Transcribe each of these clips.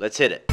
Let's hit it.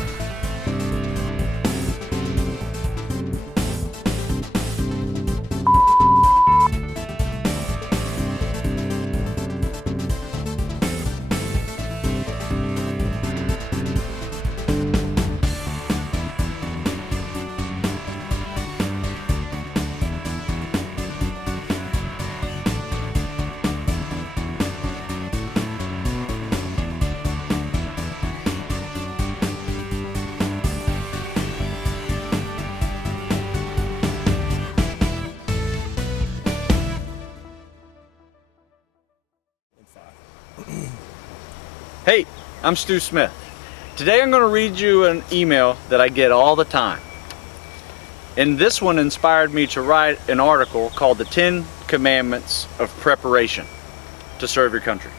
Hey, I'm Stu Smith. Today I'm going to read you an email that I get all the time. And this one inspired me to write an article called The 10 Commandments of Preparation to Serve Your Country.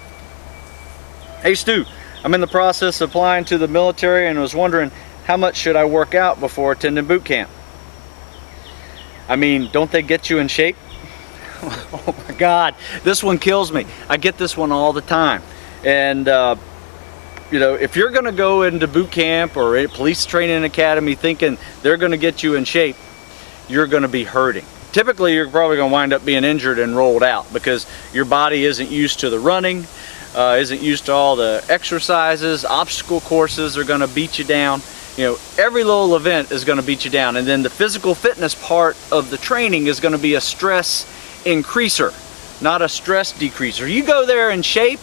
Hey Stu, I'm in the process of applying to the military and was wondering how much should I work out before attending boot camp? I mean, don't they get you in shape? Oh my God, this one kills me. I get this one all the time. And you know, if you're going to go into boot camp or a police training academy thinking they're going to get you in shape, you're going to be hurting. Typically, you're probably going to wind up being injured and rolled out because your body isn't used to the running, isn't used to all the exercises. Obstacle courses are going to beat you down. You know, every little event is going to beat you down. And then the physical fitness part of the training is going to be a stress increaser, not a stress decreaser. You go there in shape,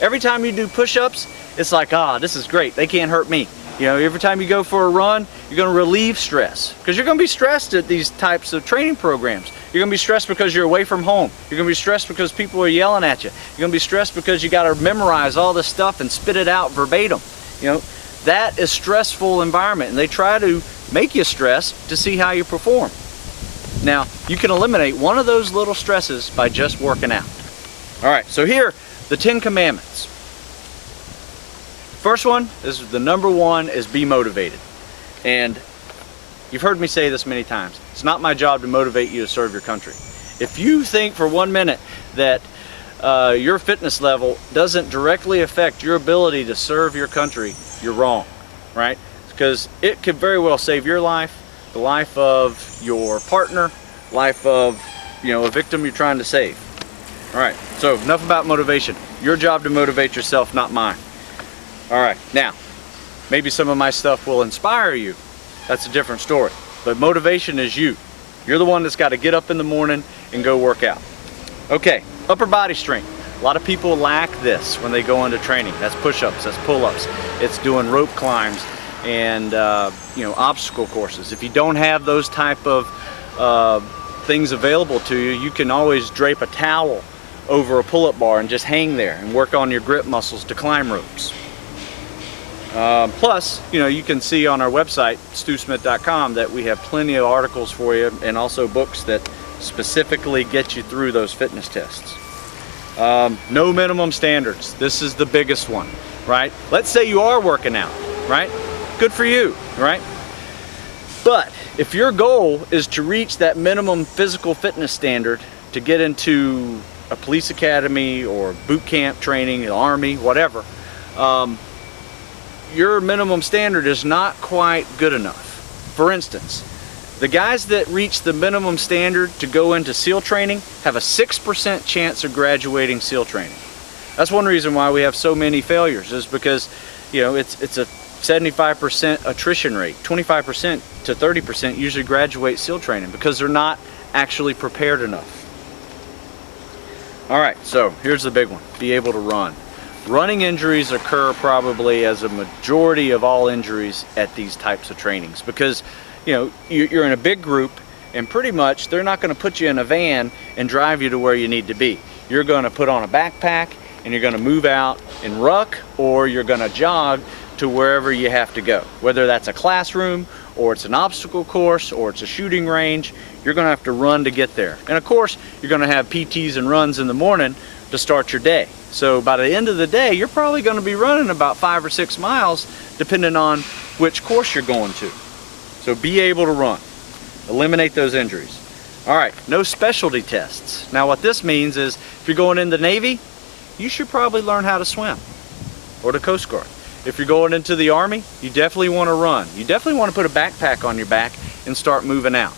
every time you do push-ups, it's like, this is great, they can't hurt me. You know, every time you go for a run, you're going to relieve stress. Because you're going to be stressed at these types of training programs. You're going to be stressed because you're away from home. You're going to be stressed because people are yelling at you. You're going to be stressed because you got to memorize all this stuff and spit it out verbatim. You know, that is stressful environment. And they try to make you stress to see how you perform. Now, you can eliminate one of those little stresses by just working out. All right, so here, the 10 Commandments. First one is the number one is be motivated. And you've heard me say this many times. It's not my job to motivate you to serve your country. If you think for 1 minute that your fitness level doesn't directly affect your ability to serve your country, you're wrong, right? Because it could very well save your life, the life of your partner, life of, you know, a victim you're trying to save. All right, so enough about motivation. Your job to motivate yourself, not mine. All right, now, maybe some of my stuff will inspire you. That's a different story. But motivation is you. You're the one that's got to get up in the morning and go work out. Okay, upper body strength. A lot of people lack this when they go into training. That's push-ups, that's pull-ups. It's doing rope climbs and you know, obstacle courses. If you don't have those type of things available to you, you can always drape a towel over a pull-up bar and just hang there and work on your grip muscles to climb ropes. Plus, you know, you can see on our website, StuSmith.com, that we have plenty of articles for you and also books that specifically get you through those fitness tests. No minimum standards. This is the biggest one, right? Let's say you are working out, right? Good for you, right? But if your goal is to reach that minimum physical fitness standard to get into a police academy or boot camp training, the Army, whatever, your minimum standard is not quite good enough. For instance, the guys that reach the minimum standard to go into SEAL training have a 6% chance of graduating SEAL training. That's one reason why we have so many failures, is because, you know, it's a 75% attrition rate. 25% to 30% usually graduate SEAL training because they're not actually prepared enough. All right, so here's the big one, be able to run. Running injuries occur probably as a majority of all injuries at these types of trainings because, you know, you're in a big group and pretty much they're not going to put you in a van and drive you to where you need to be. You're going to put on a backpack and you're going to move out in ruck, or you're going to jog to wherever you have to go. Whether that's a classroom or it's an obstacle course or it's a shooting range, you're going to have to run to get there. And of course, you're going to have PTs and runs in the morning to start your day. So by the end of the day, you're probably going to be running about 5 or 6 miles depending on which course you're going to. So be able to run. Eliminate those injuries. All right, no specialty tests. Now what this means is if you're going in the Navy, you should probably learn how to swim, or the Coast Guard. If you're going into the Army, you definitely want to run. You definitely want to put a backpack on your back and start moving out.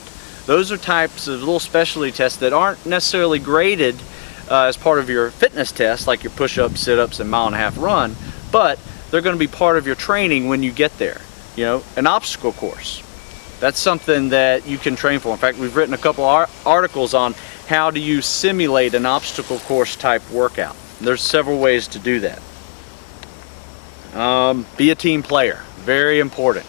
Those are types of little specialty tests that aren't necessarily graded as part of your fitness test, like your push-ups, sit-ups, and mile-and-a-half run, but they're going to be part of your training when you get there. You know, an obstacle course. That's something that you can train for. In fact, we've written a couple articles on how do you simulate an obstacle course type workout. There's several ways to do that. Be a team player, very important,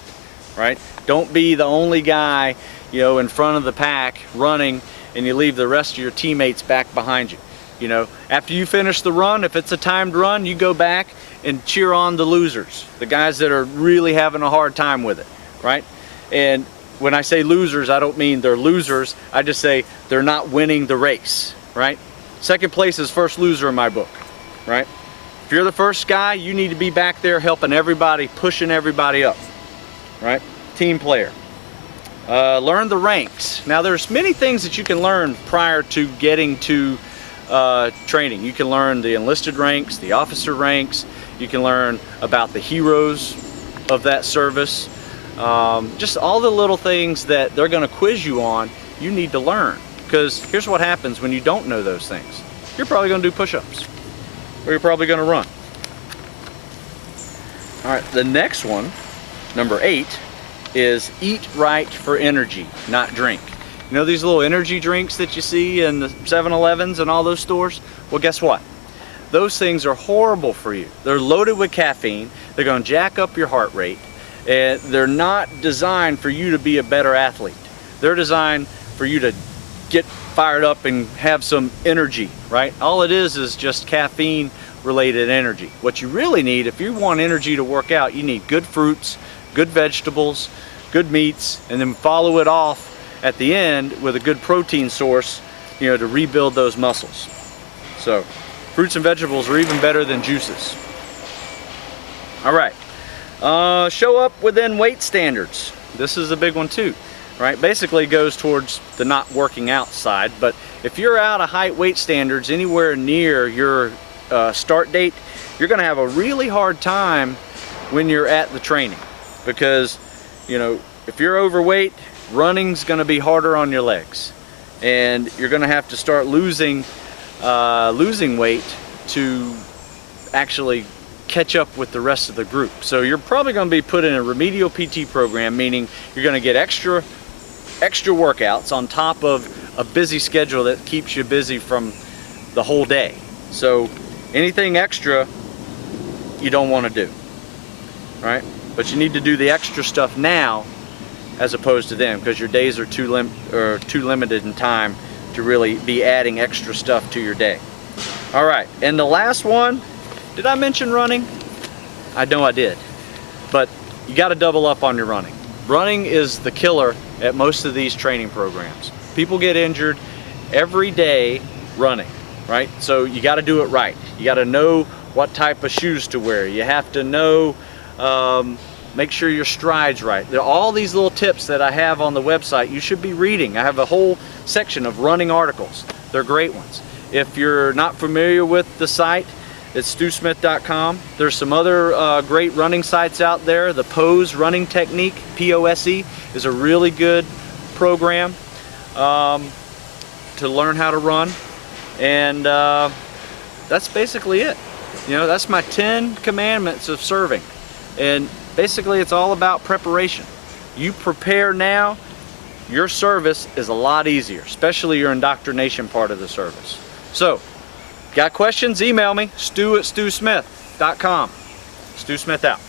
right? Don't be the only guy, you know, in front of the pack running and you leave the rest of your teammates back behind you. You know, after you finish the run, if it's a timed run, you go back and cheer on the losers, the guys that are really having a hard time with it, right? And when I say losers, I don't mean they're losers, I just say they're not winning the race, right? Second place is first loser in my book, right? If you're the first guy, you need to be back there helping everybody, pushing everybody up, right? Team player. Learn the ranks. Now there's many things that you can learn prior to getting to training. You can learn the enlisted ranks, the officer ranks, you can learn about the heroes of that service. Just all the little things that they're going to quiz you on, you need to learn. Because here's what happens when you don't know those things. You're probably going to do push-ups. Or you're probably going to run. Alright, the next one, number 8, is eat right for energy, not drink. You know these little energy drinks that you see in the 7-Elevens and all those stores? Well, guess what? Those things are horrible for you. They're loaded with caffeine. They're going to jack up your heart rate. And they're not designed for you to be a better athlete. They're designed for you to get fired up and have some energy, right? All it is just caffeine related energy. What you really need, if you want energy to work out, you need good fruits, good vegetables, good meats, and then follow it off at the end with a good protein source, you know, to rebuild those muscles. So fruits and vegetables are even better than juices. All right. Show up within weight standards. This is a big one too, right? Basically goes towards the not working out side, but if you're out of height weight standards anywhere near your start date, you're going to have a really hard time when you're at the training, because, you know, if you're overweight, running's going to be harder on your legs, and you're going to have to start losing weight to actually catch up with the rest of the group. So you're probably going to be put in a remedial PT program, meaning you're going to get extra workouts on top of a busy schedule that keeps you busy from the whole day. So anything extra you don't want to do, right? But you need to do the extra stuff now as opposed to then, because your days are too limited in time to really be adding extra stuff to your day. All right, and the last one, did I mention running? I know I did, but you got to double up on your running. Running is the killer at most of these training programs. People get injured every day running, right? So you got to do it right. You got to know what type of shoes to wear. You have to know, make sure your stride's right. There are all these little tips that I have on the website you should be reading. I have a whole section of running articles. They're great ones. If you're not familiar with the site, it's stewsmith.com. There's some other great running sites out there. The Pose Running Technique, P-O-S-E, is a really good program to learn how to run. And that's basically it. You know, that's my 10 commandments of serving. And basically it's all about preparation. You prepare now, your service is a lot easier, especially your indoctrination part of the service. So, got questions? Email me, stu@stewsmith.com. Stu Smith out.